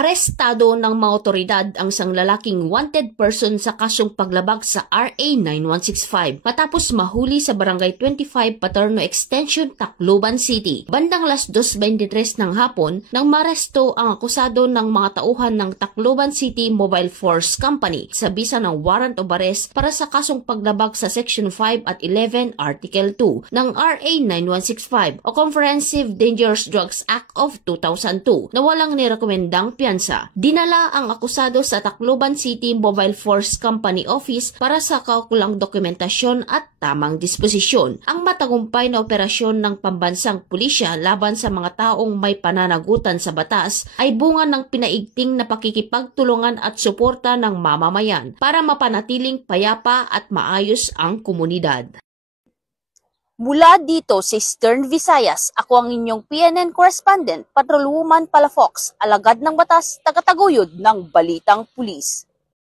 Arestado ng mga otoridad ang isang lalaking wanted person sa kasong paglabag sa RA 9165 matapos mahuli sa Barangay 25 Paterno Extension, Tacloban City. Bandang alas 2:23 ng hapon nang maresto ang akusado ng mga tauhan ng Tacloban City Mobile Force Company sa bisa ng warrant of arrest para sa kasong paglabag sa Section 5 at 11 Article 2 ng RA 9165 o Comprehensive Dangerous Drugs Act of 2002 na walang nirekomendang piyansa. Dinala ang akusado sa Tacloban City Mobile Force Company Office para sa kaukulang dokumentasyon at tamang disposisyon. Ang matagumpay na operasyon ng pambansang pulisya laban sa mga taong may pananagutan sa batas ay bunga ng pinaigting na pakikipagtulungan at suporta ng mamamayan para mapanatiling payapa at maayos ang komunidad. Mula dito sa Eastern Visayas, ako ang inyong PNN correspondent, Patrolwoman Palafox, alagad ng batas, tagataguyod ng Balitang Pulis.